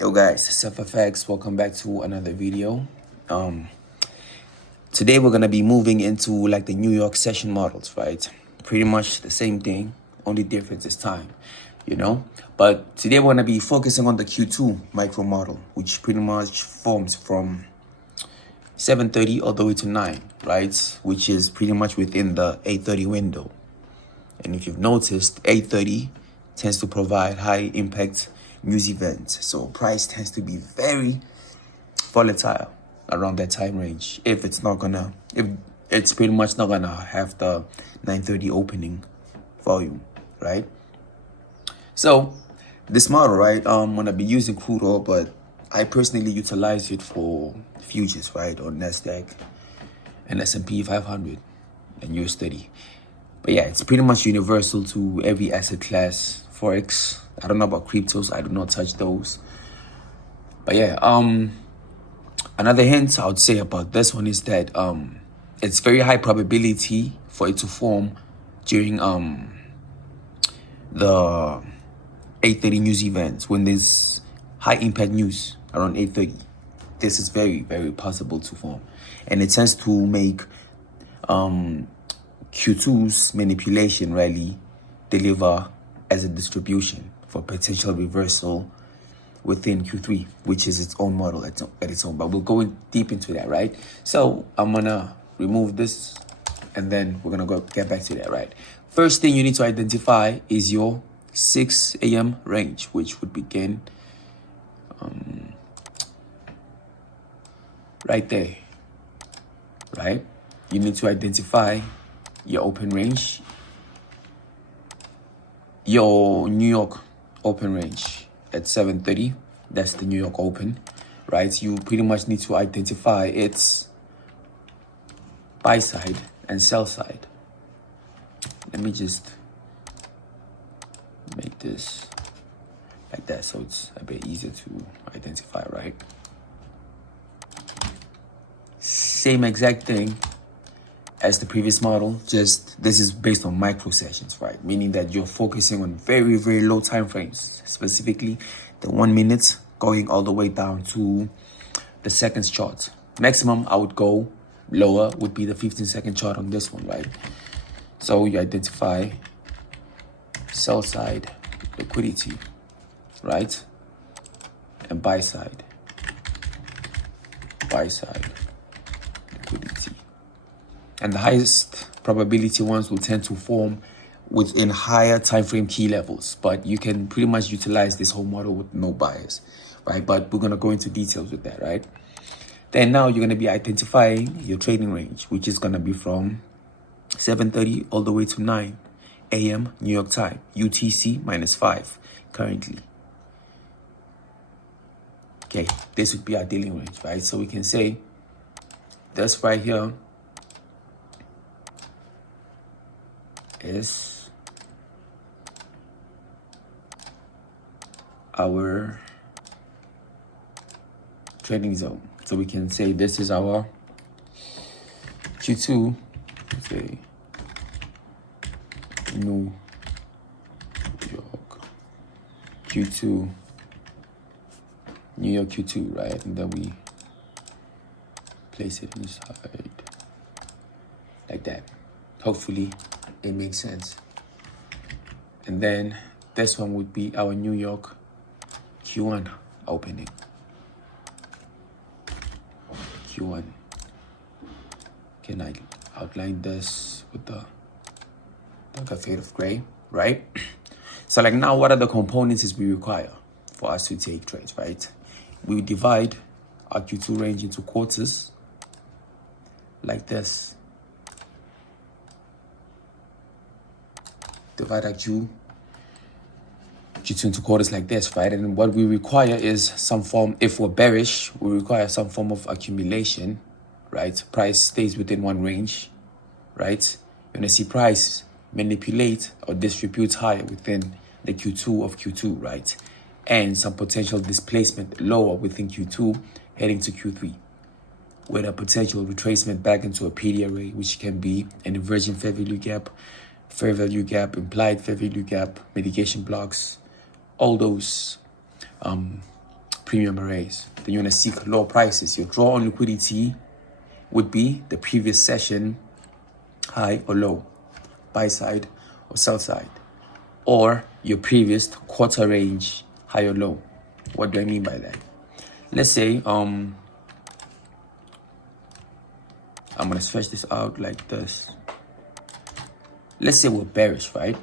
Yo guys, FX, welcome back to another video. Today we're gonna be moving into like the New York session models, right? Pretty much the same thing, only difference is time, But today we're gonna be focusing on the Q2 micro model, which pretty much forms from 7:30 all the way to 9, right? Which is pretty much within the 8:30 window. And if you've noticed, 8:30 tends to provide high impact news events. So price tends to be very volatile around that time range. If it's pretty much not gonna have the 9:30 opening volume, right? So this model, right? I'm gonna be using crude oil, but I personally utilize it for futures, right? On NASDAQ and S&P 500 and US 30. But yeah, it's pretty much universal to every asset class. Forex, I don't know about cryptos, I do not touch those. But yeah, another hint I would say about this one is that it's very high probability for it to form during the 8:30 news events, when there's high impact news around 8:30. This is very, very possible to form, and it tends to make Q2's manipulation rally deliver as a distribution for potential reversal within Q3, which is its own model at its own. But we'll go deep into that, right? So I'm gonna remove this and then we're gonna get back to that, right? First thing you need to identify is your 6 a.m. range, which would begin right there, right? You need to identify your open range, your New York open range at 7:30. That's the New York open, right? You pretty much need to identify its buy side and sell side. Let me just make this like that so it's a bit easier to identify, right? Same exact thing as the previous model, just this is based on micro sessions, right? Meaning that you're focusing on very, very low time frames, specifically the 1 minute going all the way down to the seconds chart. Maximum I would go lower would be the 15-second chart on this one, right? So you identify sell side liquidity, right? And buy side liquidity. And the highest probability ones will tend to form within higher time frame key levels, but you can pretty much utilize this whole model with no bias, right? But we're gonna go into details with that, right? Then now you're gonna be identifying your trading range, which is gonna be from 7:30 all the way to 9 a.m. New York time, UTC -5 currently. Okay, this would be our dealing range, right? So we can say this right here is our trading zone. So we can say this is our Q2, say New York Q2, New York Q2, right? And then we place it inside like that. Hopefully it makes sense. And then this one would be our New York Q1 opening. Q1. Can I outline this with the darker fade of gray, right? So like now, what are the components we require for us to take trades, right? We divide our Q2 range into quarters like this. Divide our Q2 into quarters like this, right? And what we require is some form, if we're bearish, we require some form of accumulation, right? Price stays within one range, right? You're gonna see price manipulate or distribute higher within the Q2 of Q2, right? And some potential displacement lower within Q2 heading to Q3, with a potential retracement back into a PD array, which can be an inversion fair value gap, implied fair value gap, mitigation blocks, all those premium arrays. Then you want to seek lower prices. Your draw on liquidity would be the previous session high or low, buy side or sell side, or your previous quarter range high or low. What do I mean by that? Let's say I'm gonna stretch this out like this. Let's say we're bearish, right?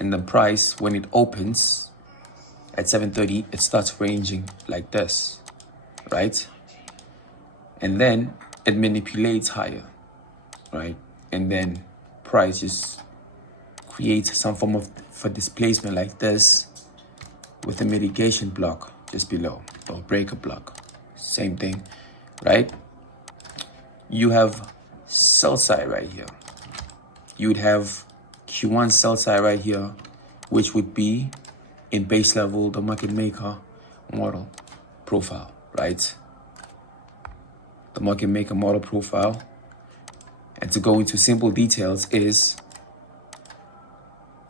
And the price, when it opens at 7:30, it starts ranging like this, right? And then it manipulates higher, right? And then price just creates some form of for displacement like this with a mitigation block just below, or breaker block. Same thing, right? You have sell side right here. You would have Q1 sell side right here, which would be in base level, the market maker model profile, right? The market maker model profile. And to go into simple details is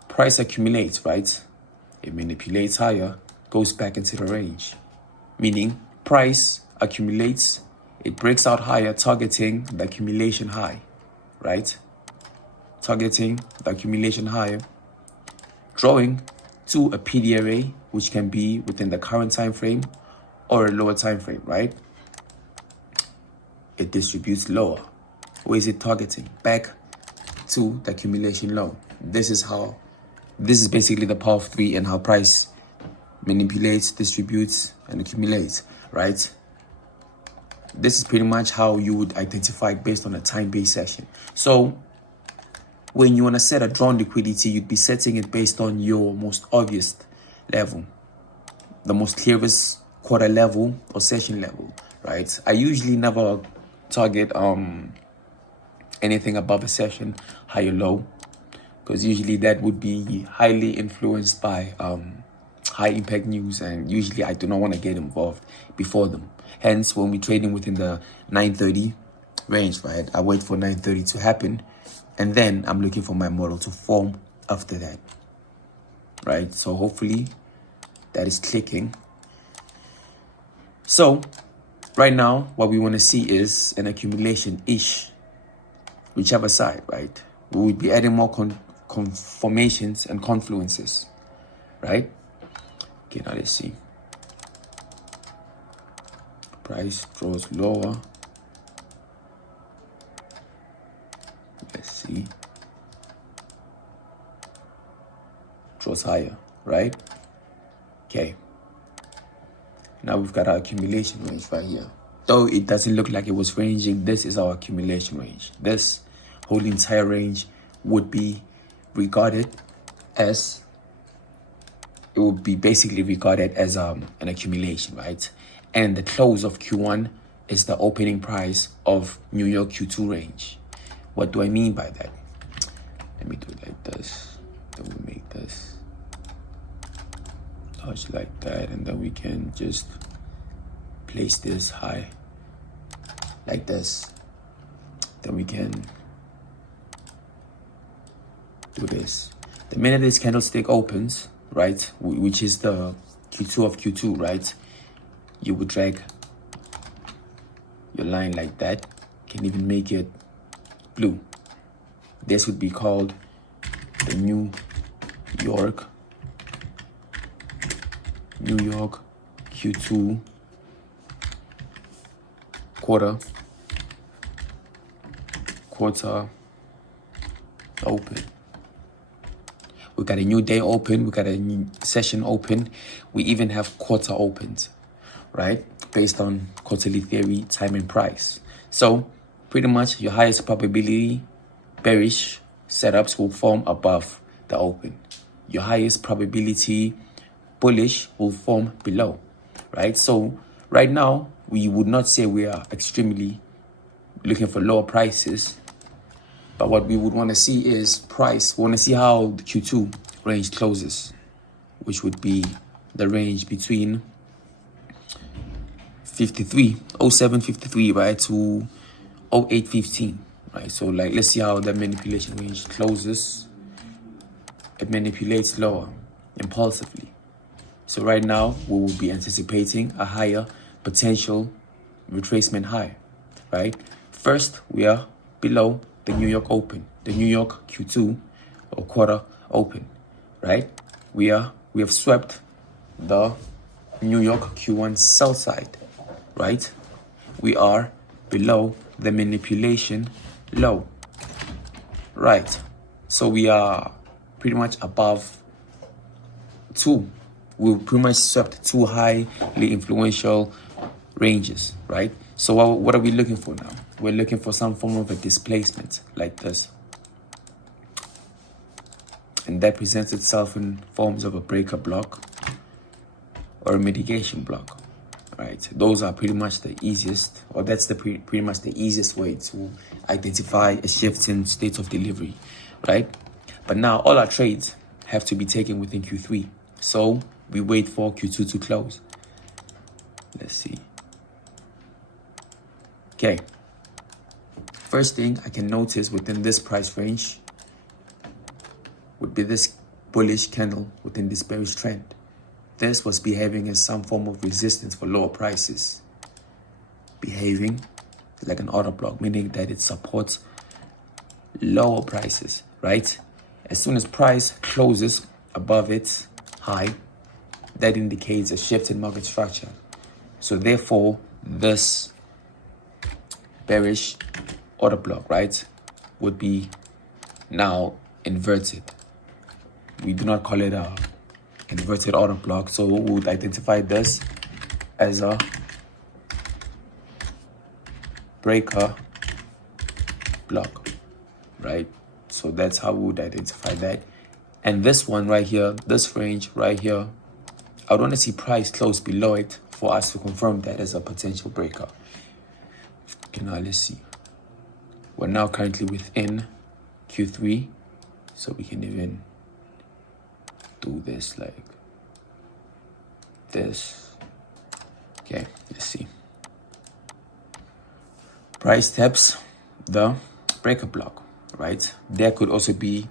price accumulates, right? It manipulates higher, goes back into the range. Meaning price accumulates, it breaks out higher, targeting the accumulation high, right? Targeting the accumulation higher, drawing to a PD array, which can be within the current time frame or a lower time frame, right? It distributes lower. Where is it targeting? Back to the accumulation low. This is basically the power of 3 and how price manipulates, distributes, and accumulates, right? This is pretty much how you would identify it based on a time-based session. So when you want to set a drawn liquidity, you'd be setting it based on your most obvious level, the most clearest quarter level or session level, right? I usually never target anything above a session, high or low, because usually that would be highly influenced by high impact news, and usually I do not want to get involved before them. Hence, when we're trading within the 9:30 range, right, I wait for 9:30 to happen, and then I'm looking for my model to form after that, right? So hopefully that is clicking. So right now, what we want to see is an accumulation-ish, whichever side, right? We will be adding more conformations and confluences, right? Okay, now let's see. Price draws lower. Let's see. Draws higher, right? Okay. Now we've got our accumulation range right here. Though it doesn't look like it was ranging, this is our accumulation range. This whole entire range would be regarded as, it would be basically regarded as an accumulation, right? And the close of Q1 is the opening price of New York Q2 range. What do I mean by that? Let me do it like this. Then we make this large like that, and then we can just place this high like this. Then we can do this. The minute this candlestick opens, right, which is the Q2 of Q2, right, you would drag your line like that. Can even make it blue. This would be called the New York Q2 quarter open. We got a new day open, we got a new session open, we even have quarter opens, right? Based on quarterly theory, time and price. So pretty much your highest probability bearish setups will form above the open. Your highest probability bullish will form below, right? So right now, we would not say we are extremely looking for lower prices, but what we would want to see is price. We want to see how the Q2 range closes, which would be the range between 07.53, right, to 08.15, right? So like, let's see how the manipulation range closes. It manipulates lower impulsively, So right now, we will be anticipating a higher potential retracement high, right? First, we are below the New York Open, the New York Q2 or quarter open, right? We have swept the New York Q1 sell side, right? We are below the manipulation low, right? So we are pretty much above two. We pretty much swept two highly influential ranges, right? So what are we looking for now? We're looking for some form of a displacement like this. And that presents itself in forms of a breaker block or a mitigation block, right? Those are pretty much the easiest, or that's the pretty much the easiest way to identify a shift in state of delivery, right? But now all our trades have to be taken within Q3. So we wait for Q2 to close. Let's see. Okay. First thing I can notice within this price range would be this bullish candle within this bearish trend. This was behaving as some form of resistance for lower prices. Behaving like an order block, meaning that it supports lower prices, right? As soon as price closes above its high, that indicates a shift in market structure. So therefore, this bearish order block, right, would be now inverted. We do not call it a inverted order block, so we would identify this as a breaker block, right? So that's how we would identify that. And this one right here, this range right here, I would want to see price close below it for us to confirm that as a potential breaker. Okay, now let's see. We're now currently within Q3, so we can even do this like this. Okay, let's see. Price taps the breaker block, right? There could also be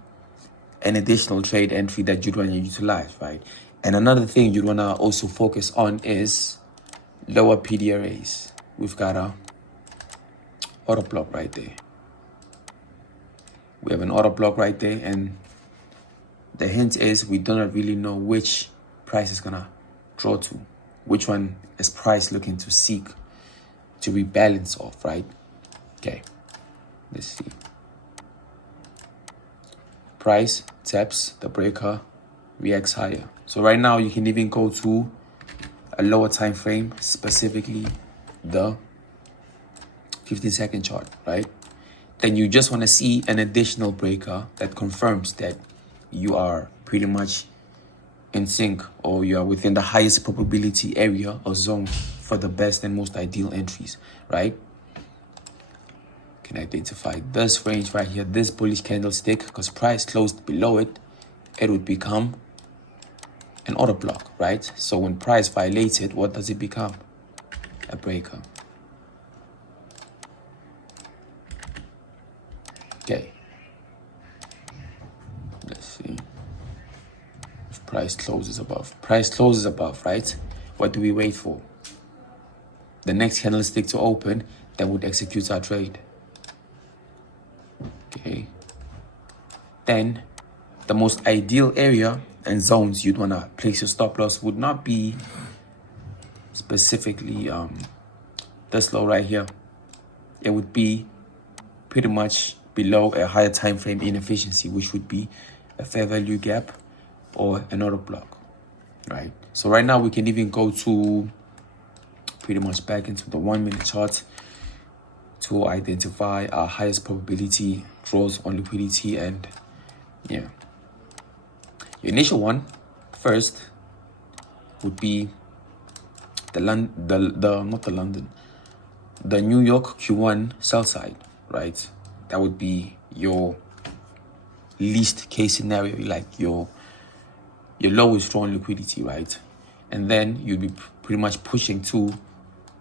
an additional trade entry that you'd want to utilize, right? And another thing you'd want to also focus on is lower PDRAs. We've got a order block right there. We have an order block right there, and the hint is we do not really know which price is gonna draw to, which one is price looking to seek to rebalance off, right? Okay, let's see. Price taps the breaker, reacts higher. So right now you can even go to a lower time frame, specifically the 15-second chart, right? Then you just want to see an additional breaker that confirms that you are pretty much in sync, or you are within the highest probability area or zone for the best and most ideal entries, right? You can identify this range right here, this bullish candlestick, because price closed below it, it would become an order block, right? So when price violates it, what does it become? A breaker. Okay. Let's see. If price closes above. Price closes above, right? What do we wait for? The next candlestick to open that would execute our trade. Okay. Then the most ideal area and zones you'd want to place your stop loss would not be specifically this low right here. It would be pretty much below a higher time frame inefficiency, which would be a fair value gap or an order block, right? So right now we can even go to pretty much back into the 1 minute chart to identify our highest probability draws on liquidity. And yeah, your initial one first would be the New York Q1 sell side, right? That would be your least case scenario, like your lowest drawn liquidity, right? And then you'd be pretty much pushing to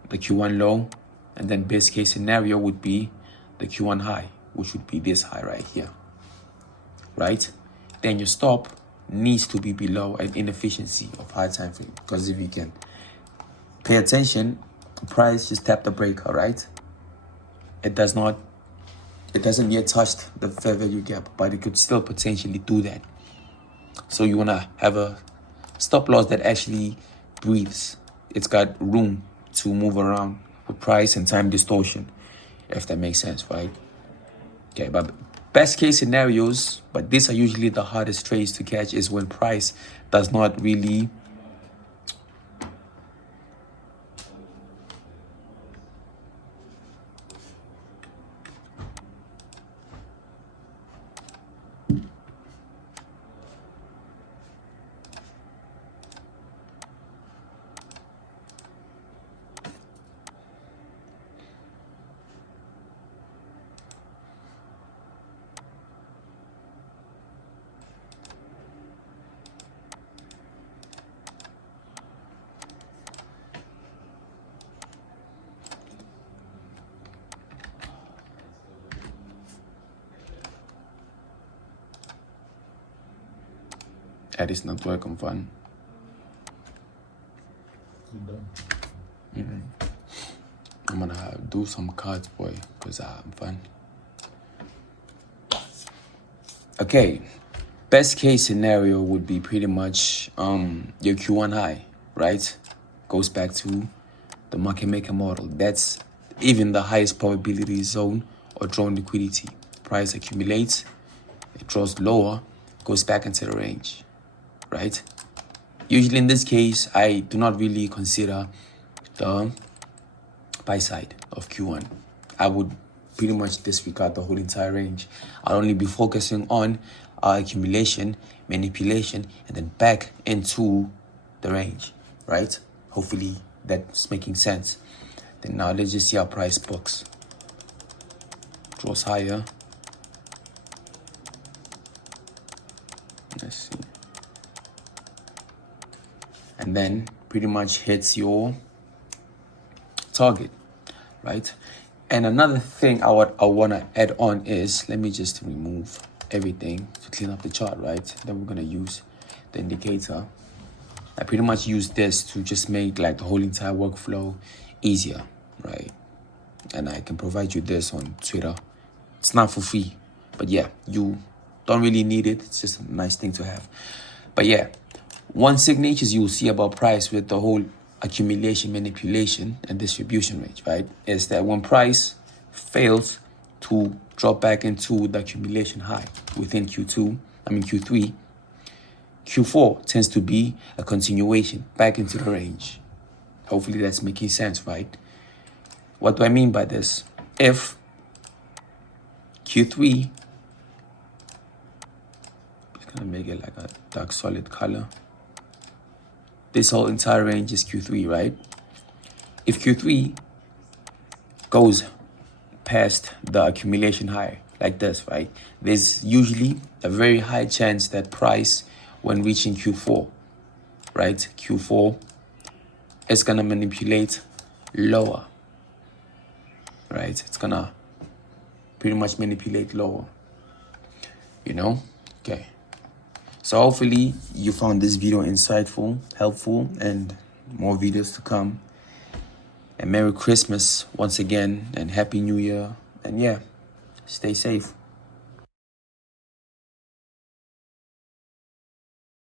the Q1 low, and then best case scenario would be the Q1 high, which would be this high right here, right? Then your stop needs to be below an inefficiency of high time frame. Because if you can pay attention, price just tap the breaker, right? It doesn't yet touch the fair value gap, but it could still potentially do that. So you want to have a stop loss that actually breathes. It's got room to move around with price and time distortion, if that makes sense, right? Okay, but best case scenarios, but these are usually the hardest trades to catch, is when price does not really That is not working fun. I'm gonna do some cards, boy, because I'm fun. Okay, best case scenario would be pretty much your Q1 high, right? Goes back to the market maker model. That's even the highest probability zone or drawn liquidity. Price accumulates, it draws lower, goes back into the range, right? Usually in this case, I do not really consider the buy side of Q1. I would pretty much disregard the whole entire range. I'll only be focusing on accumulation, manipulation, and then back into the range, right? Hopefully that's making sense. Then now let's just see how price books. Draws higher. Let's see. And then pretty much hits your target, right? And another thing I want to add on is, let me just remove everything to clean up the chart, right? Then we're going to use the indicator. I pretty much use this to just make like the whole entire workflow easier, right? And I can provide you this on Twitter. It's not for free, but yeah, you don't really need it. It's just a nice thing to have. But yeah, one signatures you will see about price with the whole accumulation, manipulation, and distribution range, right, is that when price fails to drop back into the accumulation high within Q3, Q4 tends to be a continuation back into the range. Hopefully that's making sense, right? What do I mean by this? If Q3, just gonna make it like a dark solid color. This whole entire range is Q3, right? If Q3 goes past the accumulation high like this, right, there's usually a very high chance that price, when reaching Q4, right, Q4 is gonna manipulate lower, right? It's gonna pretty much manipulate lower, you know? Okay. So hopefully you found this video insightful, helpful, and more videos to come. And Merry Christmas once again, and Happy New Year. And yeah, stay safe.